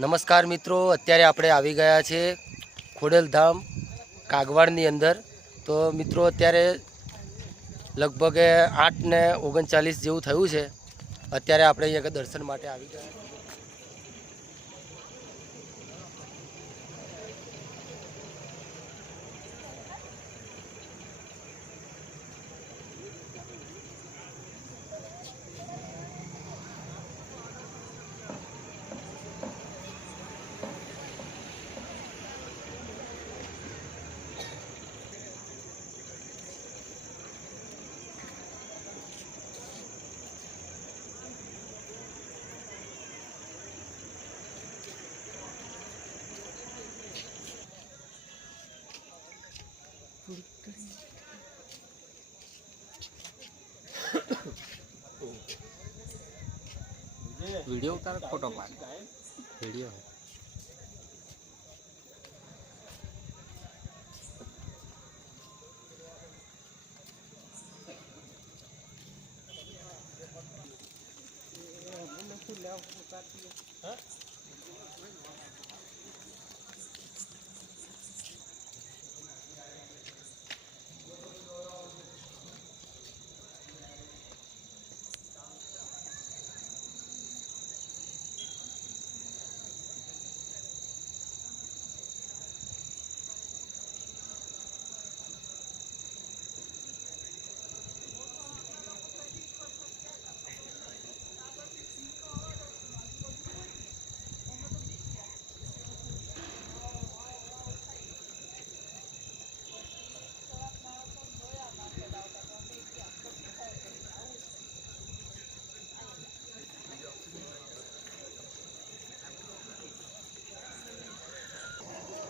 નમસ્કાર મિત્રો, અત્યારે આપણે આવી ગયા છે ખોડલધામ કાગવાડની અંદર। તો મિત્રો અત્યારે લગભગ 8:39 જેવું થયું છે। અત્યારે આપણે અહીંયા દર્શન માટે આવી ગયા છીએ। वीडियो उतार फोटो पाड़ वीडियो है।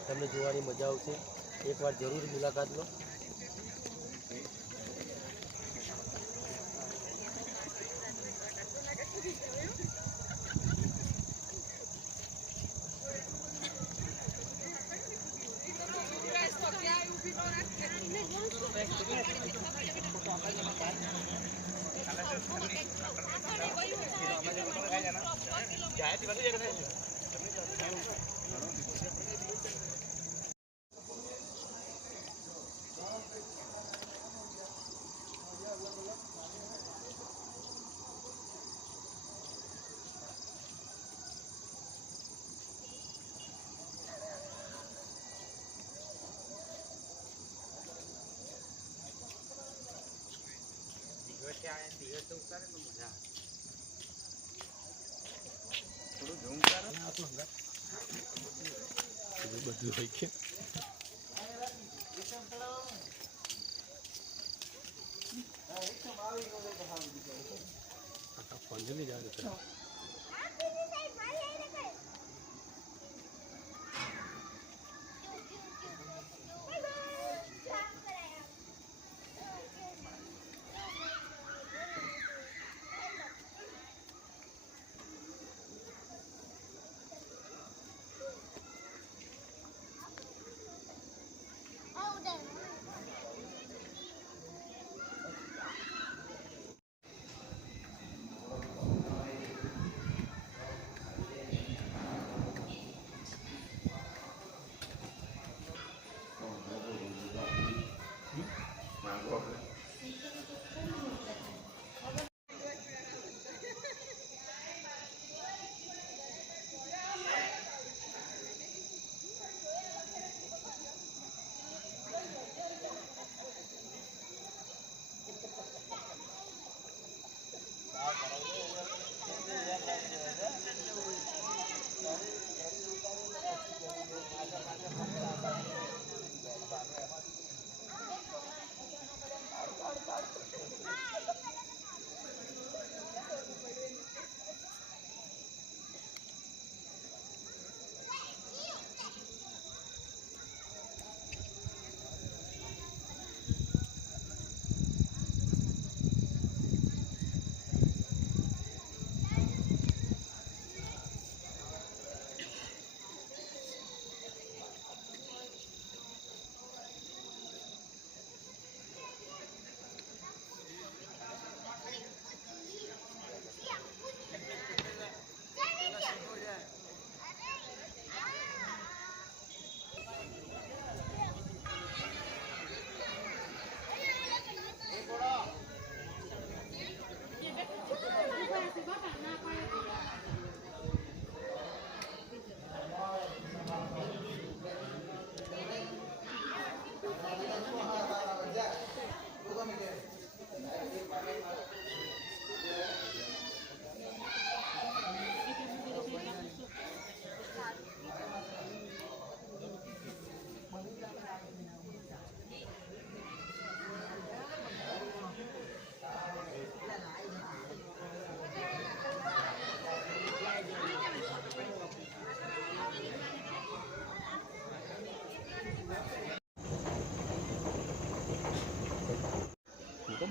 તમને જોવાની મજા આવશે, એકવાર જરૂર મુલાકાત લો।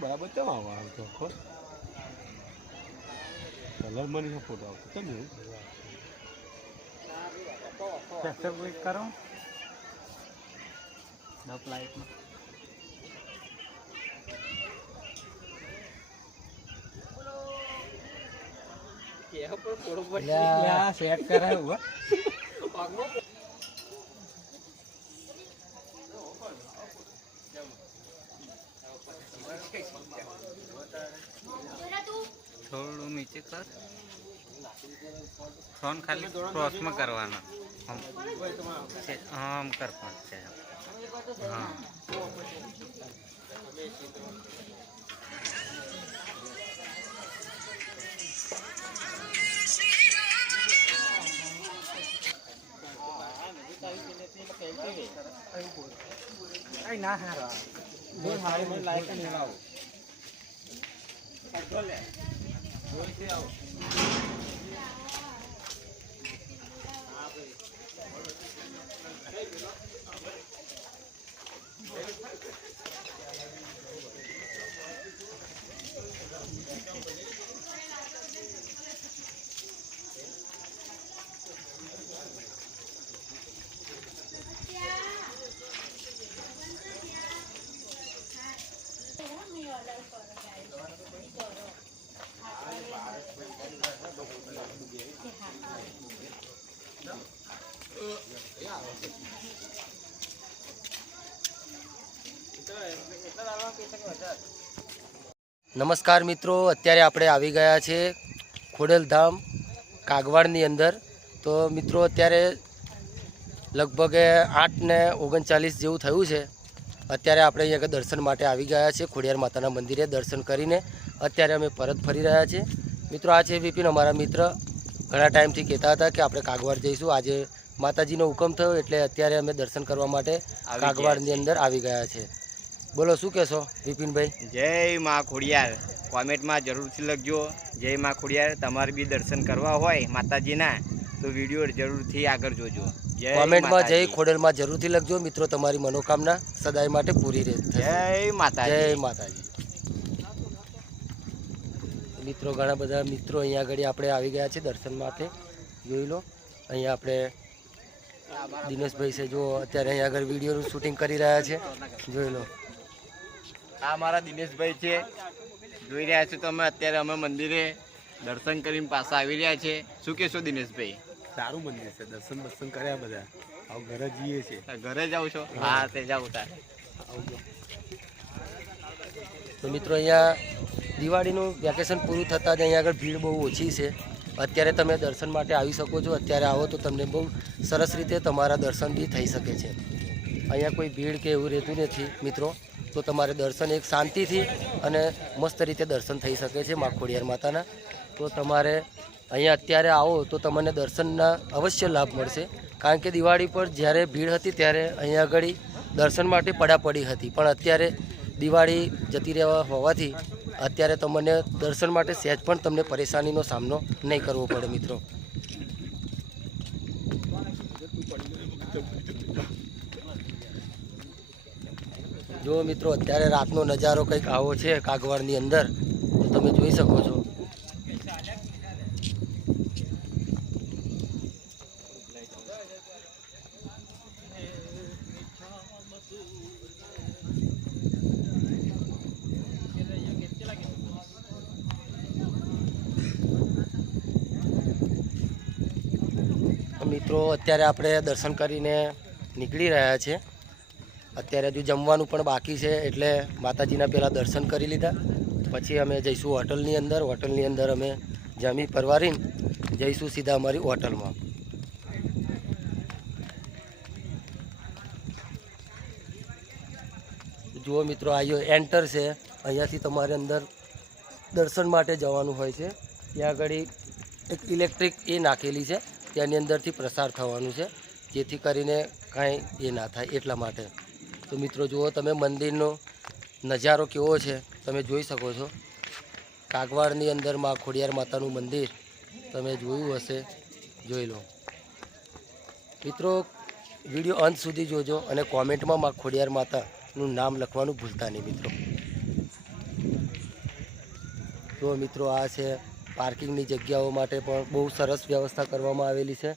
બરાબર કેમ આવતો કલર મને ફોટો આવતો કેમ કરો સેટ કરાયું થોડું નીચે કર ફોન ખાલી ક્રોસમાં કરવાનો આમ કર પણ છે હા ના હારા બે હારી મને લાઈક ને લાવો લે જોઈતી આવો નમસ્કાર મિત્રો, અત્યારે આપણે આવી ગયા છે ખોડલધામ કાગવાડની અંદર. તો મિત્રો અત્યારે લગભગ 8:39 જેવું થયું છે. અત્યારે આપણે અહીંયા દર્શન માટે આવી ગયા છે ખોડિયાર માતાના મંદિરે. દર્શન કરીને અત્યારે અમે પરત ફરી રહ્યા છીએ. મિત્રો આ છે વિપિન, અમારા મિત્ર. ઘણા ટાઈમથી કહેતા હતા કે આપણે કાગવાડ જઈશું. આજે માતાજીનો હુકમ થયો એટલે અત્યારે અમે દર્શન કરવા માટે કાગવાડની અંદર આવી ગયા છે. બોલો શું કહેશો વિપિનભાઈ? જય માં ખોડિયાર. કોમેન્ટમાં જરૂરથી લખજો જય માં ખોડિયાર. તમારે બી દર્શન કરવા હોય માતાજીના તો વિડીયો જરૂરથી આગળ જોજો. કોમેન્ટમાં જય ખોડલમાં જરૂરથી લખજો મિત્રો. તમારી મનોકામના સદાય માટે પૂરી રહે. જય માતાજી. જય માતાજી. મિત્રો ઘણા બધા મિત્રો અહીંયા આગળ આપણે આવી ગયા છે દર્શન માટે. જોઈ લો અહીંયા આપણે દિનેશભાઈ છે, જો અત્યારે અહીંયા આગળ વિડીયોનું શૂટિંગ કરી રહ્યા છે. જોઈ લો આ મારા દિનેશભાઈ છે, જોઈ રહ્યા છો તમે. અત્યારે અમે મંદિરે દર્શન કરીને પાછા આવી રહ્યા છે. શું કહેશો દિનેશભાઈ? સારું મંદિર છે, દર્શન બર્શન કર્યા બધા. હવે ઘરે જઈએ છીએ. ઘરે જાવ છો? હા તે જાવ તાર. તો મિત્રો અહીંયા દિવાળીનું વેકેશન પૂરું થતાં જ અહીંયા આગળ ભીડ બહુ ઓછી છે. અત્યારે તમે દર્શન માટે આવી શકો છો. અત્યારે આવો તો તમને બહુ સરસ રીતે તમારા દર્શન બી થઈ શકે છે. અહીંયા કોઈ ભીડ કે એવું રહેતું નથી મિત્રો. તો તમારે દર્શન એક શાંતિથી અને મસ્ત રીતે દર્શન થઈ શકે છે મા ખોડિયાર માતાના. તો તમારે અહીંયા અત્યારે આવો તો તમને દર્શનના અવશ્ય લાભ મળશે. કારણ કે દિવાળી પર જ્યારે ભીડ હતી ત્યારે અહીંયા આગળ દર્શન માટે પડાપડી હતી, પણ અત્યારે દિવાળી જતી રહેવા હોવાથી અત્યારે તમને દર્શન માટે સહેજ પણ તમને પરેશાનીનો સામનો નહીં કરવો પડે મિત્રો. જો મિત્રો અત્યારે રાતનો નજારો કંઈક આવો છે કાગવાડની અંદર, તો તમે જોઈ શકો છો. મિત્રો અત્યારે આપણે દર્શન કરીને નીકળી રહ્યા છે. અત્યારે હજુ જમવાનું પણ બાકી છે, એટલે માતાજીના પહેલાં દર્શન કરી લીધા પછી અમે જઈશું હોટલની અંદર. હોટલની અંદર અમે જમી પરવારીને જઈશું સીધા અમારી હોટલમાં. જુઓ મિત્રો, આ એન્ટર છે. અહીંયાથી તમારે અંદર દર્શન માટે જવાનું હોય છે. ત્યાં આગળ એક ઇલેક્ટ્રિક એ નાખેલી છે, ત્યાંની અંદરથી પ્રસાર થવાનું છે, જેથી કરીને કાંઈ એ ના થાય એટલા માટે. તો મિત્રો જુઓ તમે મંદિરનો નજારો કેવો છે તમે જોઈ શકો છો. કાગવાડની અંદર માં ખોડિયાર માતાનું મંદિર તમે જોયું હશે, જોઈ લો મિત્રો. વિડીયો અંત સુધી જોજો અને કોમેન્ટમાં માં ખોડિયાર માતાનું નામ લખવાનું ભૂલતા નહીં મિત્રો. તો મિત્રો આ છે પાર્કિંગની જગ્યાઓ માટે પણ બહુ સરસ વ્યવસ્થા કરવામાં આવેલી છે.